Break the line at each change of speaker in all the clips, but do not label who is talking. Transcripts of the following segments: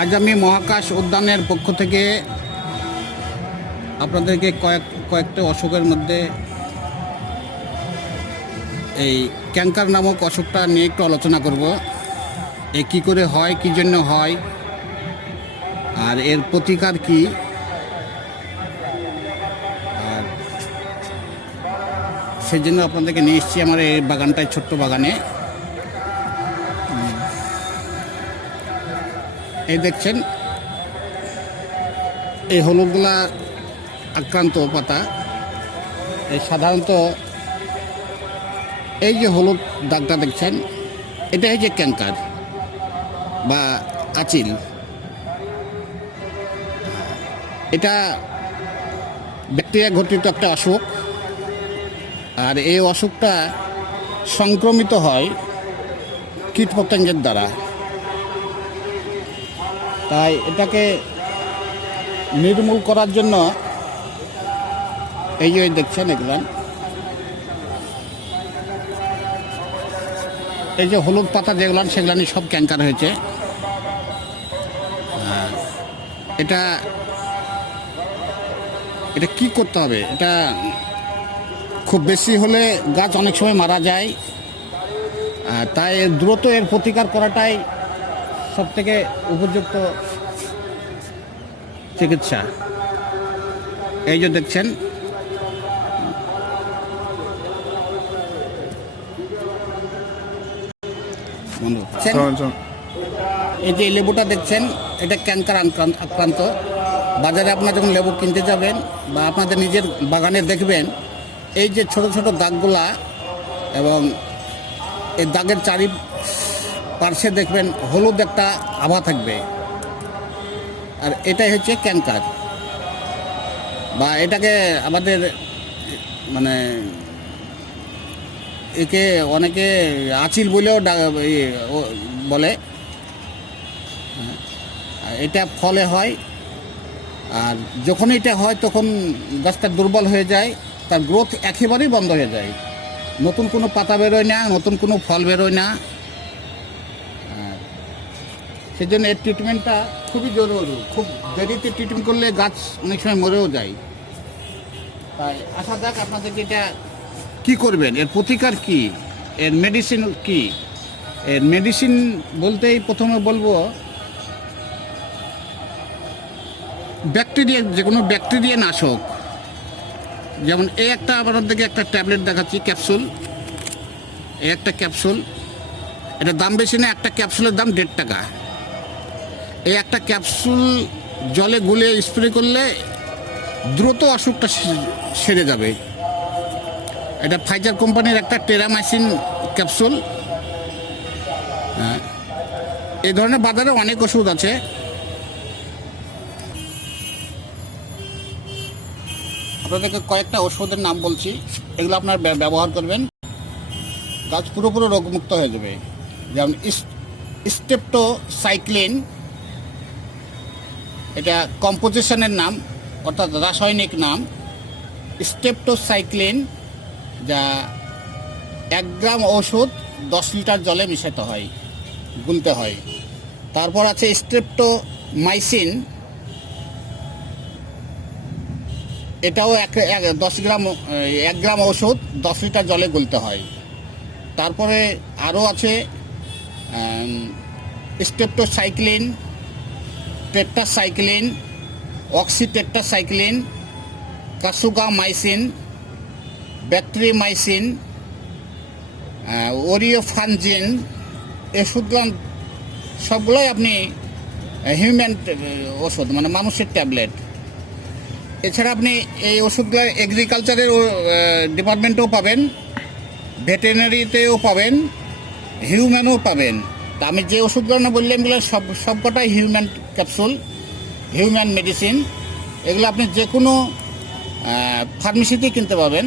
আজ আমি মহাকাশ উদ্যানের পক্ষ থেকে আপনাদেরকে কয়েক কয়েকটা অসুখের মধ্যে এই ক্যাঙ্কার নামক অসুখটা নিয়ে একটু আলোচনা করব। এ কী করে হয়, কী জন্য হয়, আর এর প্রতিকার কি? আর সেই জন্য আপনাদেরকে নিয়ে এসেছি আমার এই বাগানটায়, ছোট্ট বাগানে। এই দেখছেন, এই হলুদগুলা আক্রান্ত পাতা। এই সাধারণত এই যে হলুদ দাগটা দেখছেন, এটা হচ্ছে ক্যান্সার বা আচিল। এটা ব্যাকটেরিয়া ঘটিত একটা অসুখ। আর এই অসুখটা সংক্রমিত হয় কীটপতঙ্গের দ্বারা। তাই এটাকে নির্মূল করার জন্য এই যে দেখছেন এগুলান। এই যে হলুদ পাতা যেগুলান সেগুলানি সব ক্যান্সার হয়েছে। এটা এটা কি করতে হবে? এটা খুব বেশি হলে গাছ অনেক সময় মারা যায়। তাই দ্রুত এর প্রতিকার করাটাই সব থেকে উপযুক্ত চিকিৎসা? এই যে দেখছেন এই যে লেবুটা দেখছেন এটা ক্যান্সার আক্রান্ত। বাজারে আপনারা যখন লেবু কিনতে যাবেন বা আপনাদের নিজের বাগানে দেখবেন এই যে ছোট ছোট দাগগুলা এবং এই দাগের চারি পার্শ্বে দেখবেন হলুদ একটা আভা থাকবে। আর এটাই হচ্ছে ক্যান্সার বা এটাকে আমাদের মানে একে অনেকে আচিল বলেও বলে। এটা ফলে হয়। আর যখন এটা হয়, তখন গাছটা দুর্বল হয়ে যায়, তার গ্রোথ একেবারেই বন্ধ হয়ে যায়। নতুন কোনো পাতা বেরোয় না, নতুন কোনো ফল বেরোয় না। সেজন্য এর ট্রিটমেন্টটা খুবই জরুরি। খুব দেরিতে ট্রিটমেন্ট করলে গাছ অনেক সময় মরেও যায়। তাই আসা যাক আপনাদেরকে এটা কী করবেন? এর প্রতিকার কি? এর মেডিসিন কি? এর মেডিসিন বলতেই প্রথমে বলব ব্যাকটেরিয়া যে কোনো ব্যাকটেরিয়া নাশক। যেমন এই একটা আপনাদেরকে একটা ট্যাবলেট দেখাচ্ছি ক্যাপসুল এই একটা ক্যাপসুল এটা দাম বেশি না, একটা ক্যাপসুলের দাম দেড় টাকা। এই একটা ক্যাপসুল জলে গুলে স্প্রে করলে দ্রুত অসুখটা সেরে যাবে। এটা ফাইজার কোম্পানির একটা টেরামাইসিন ক্যাপসুল। এই ধরনের বাজারে অনেক ওষুধ আছে। আপনাদেরকে কয়েকটা ওষুধের নাম বলছি। এগুলো আপনার ব্য- ব্যবহার করবেন। গাছ পুরোপুরো রোগমুক্ত হয়ে যাবে। যেমন স্টেপটো সাইক্লিন এটা কম্পোজিশনের নাম, অর্থাৎ রাসায়নিক নাম, স্টেপটোসাইক্লিন, যা এক গ্রাম ওষুধ দশ লিটার জলে মিশাতে হয় গুলতে হয়। তারপর আছে স্টেপটোমাইসিন। এটাও এক দশ গ্রাম, এক গ্রাম ওষুধ দশ লিটার জলে গুলতে হয়। তারপরে আরও আছে স্টেপটোসাইক্লিন টেট্টাসাইক্লিন অক্সিটেট্টাসাইক্লিন কাসুগামাইসিন ব্যাক্টেরিমাইসিন ওরিওফানজিন ওষুধগুলো সবগুলোই আপনি হিউম্যান ওষুধ মানে মানুষের ট্যাবলেট এছাড়া আপনি এই ওষুধগুলো এগ্রিকালচারের ডিপার্টমেন্টেও পাবেন ভেটেরিনারিতেও পাবেন হিউম্যানও পাবেন। তা আমি যে ওষুধগুলো না বললাম এগুলো সব সবকটাই হিউম্যান ক্যাপসুল হিউম্যান মেডিসিন এগুলো আপনি যে কোনো ফার্মেসিতেই কিনতে পাবেন।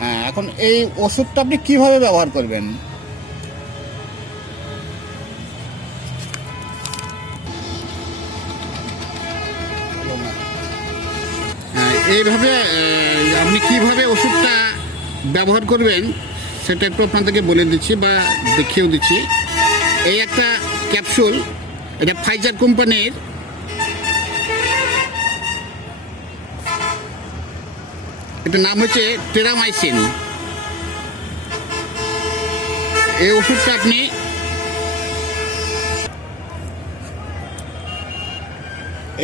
হ্যাঁ, এখন এই ওষুধটা আপনি কীভাবে ব্যবহার করবেন? হ্যাঁ, এইভাবে আপনি কীভাবে ওষুধটা ব্যবহার করবেন সেটা একটু আপনাদেরকে বলে দিচ্ছি বা দেখিয়েও দিচ্ছি। এই একটা ক্যাপসুল, এটা ফাইজার কোম্পানির। এটার নাম হচ্ছে টেরামাইসিন। এই ওষুধটা আপনি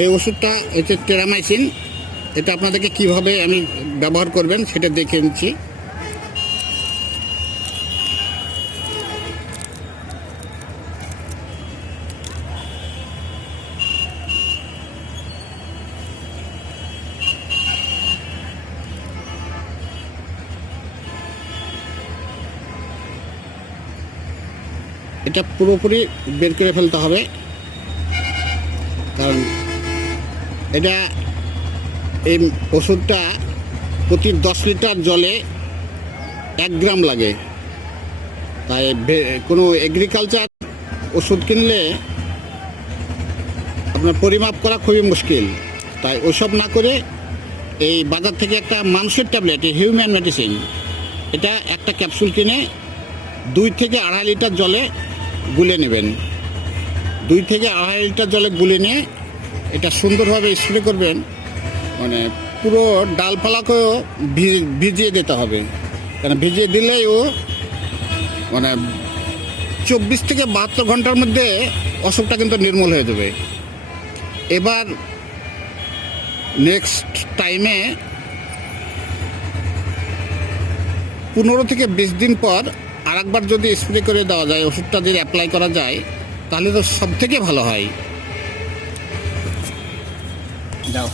এই ওষুধটা হচ্ছে টেরামাইসিন। এটা আপনাদেরকে কীভাবে আমি ব্যবহার করবেন সেটা দেখে নিচ্ছি। এটা পুরোপুরি বের করে ফেলতে হবে। কারণ এটা এই ওষুধটা প্রতি দশ লিটার জলে এক গ্রাম লাগে। তাই কোনো এগ্রিকালচার ওষুধ কিনলে আপনার পরিমাপ করা খুবই মুশকিল। তাই ওসব না করে এই বাজার থেকে একটা মানুষের ট্যাবলেট হিউম্যান মেডিসিন এটা একটা ক্যাপসুল কিনে দুই থেকে আড়াই লিটার জলে গুলে নেবেন। দুই থেকে আড়াই লিটার জলে গুলে নিয়ে এটা সুন্দরভাবে স্প্রে করবেন। মানে পুরো ডালপালাকেও ভিজিয়ে দিতে হবে। কারণ ভিজিয়ে দিলেই ও মানে চব্বিশ থেকে বাহাত্তর ঘণ্টার মধ্যে অসুখটা কিন্তু নির্মূল হয়ে যাবে। এবার নেক্সট টাইমে পনেরো থেকে বিশ দিন পর আরেকবার যদি স্প্রে করে দেওয়া যায়, ওষুধটা যদি অ্যাপ্লাই করা যায়, তাহলে তো সব থেকে ভালো হয়। যাও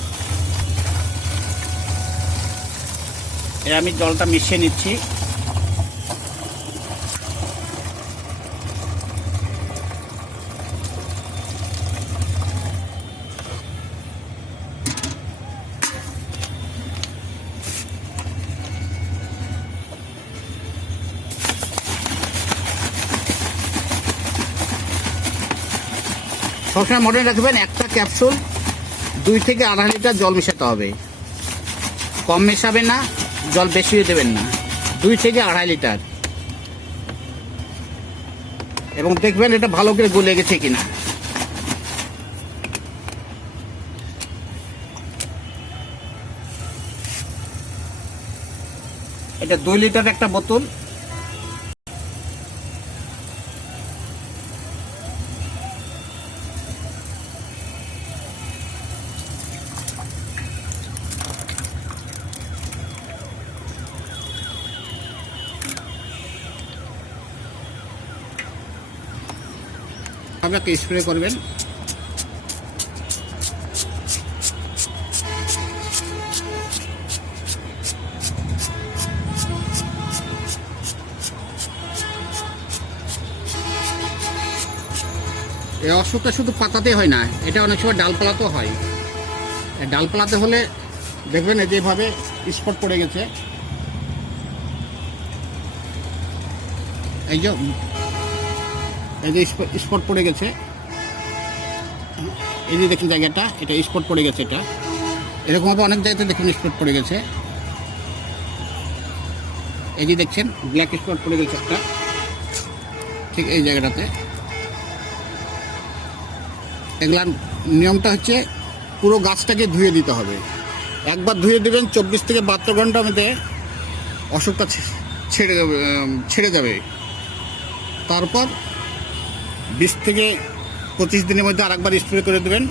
আমি জলটা মিশিয়ে নিচ্ছি। সবসময় মনে রাখবেন, একটা ক্যাপসুল দুই থেকে আড়াই লিটার জল মেশাতে হবে। কম মেশাবেন না, জল বেশি দেবেন না। দুই থেকে আড়াই লিটার। এবং দেখবেন এটা ভালো করে গলে গেছে কিনা। এটা দুই লিটার একটা বোতল। আপনাকে স্প্রে করবেন। এই অসুখটা শুধু পাতাতে হয় না, এটা অনেক সময় ডালপালাতেও হয়। ডালপালাতে হলে দেখবেন যেভাবে স্পট পড়ে গেছে। এই যে এই যে স্পট পড়ে গেছে। এই যে দেখুন জায়গাটা, এটা স্পট পড়ে গেছে এটা। এরকমভাবে অনেক জায়গাতে দেখুন স্পট পড়ে গেছে। এই যে দেখছেন ব্ল্যাক স্পট পড়ে গেছে একটা। ঠিক এই জায়গাটাতে। এগুলার নিয়মটা হচ্ছে পুরো গাছটাকে ধুয়ে দিতে হবে। একবার ধুয়ে দেবেন, চব্বিশ থেকে বাহাত্তর ঘণ্টার মধ্যে অসুখটা ছেড়ে ছেড়ে যাবে। তারপর বিশ থেকে পঁচিশ দিনের মধ্যে আরেকবার স্প্রে করে দেবেন।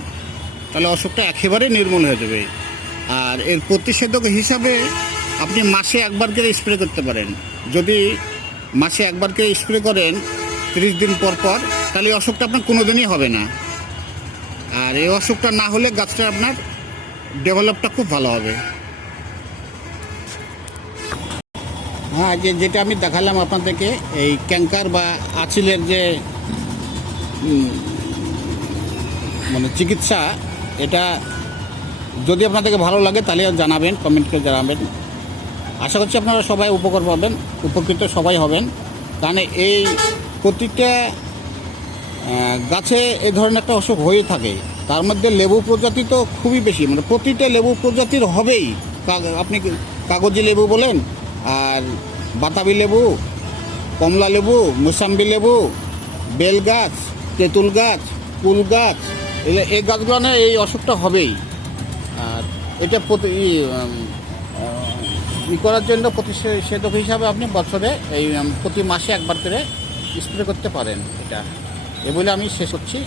তাহলে অসুখটা একেবারে নির্মূল হয়ে যাবে। আর এর প্রতিষেধক হিসাবে আপনি মাসে একবার করে স্প্রে করতে পারেন। যদি মাসে একবার করে স্প্রে করেন তিরিশ দিন পর পর, তাহলে এই অসুখটা আপনার কোনো দিনই হবে না। আর এই অসুখটা না হলে গাছটা আপনার ডেভেলপটা খুব ভালো হবে। হ্যাঁ যে যেটা আমি দেখালাম আপনাদেরকে, এই ক্যাঙ্কার বা আছিলের যে মানে চিকিৎসা, এটা যদি আপনাদেরকে ভালো লাগে তাহলে জানাবেন কমেন্ট করে জানাবেন। আশা করছি আপনারা সবাই উপকার পাবেন, উপকৃত সবাই হবেন। কারণ এই প্রতিটা গাছে এই ধরনের একটা অসুখ হয়ে থাকে। তার মধ্যে লেবু প্রজাতি তো খুবই বেশি মানে প্রতিটা লেবু প্রজাতির হবেই। আপনি কাগজি লেবু বলেন, আর বাতাবি লেবু, কমলা লেবু, মুসাম্বি লেবু, বেল গাছ তেঁতুল গাছ কুল গাছ এই গাছগুলো না এই অসুখটা হবেই। আর এটা প্রতি ই, করার জন্য প্রতিষেধক হিসাবে আপনি বছরে এই প্রতি মাসে একবার করে স্প্রে করতে পারেন এটা। এ বলে আমি শেষ করছি।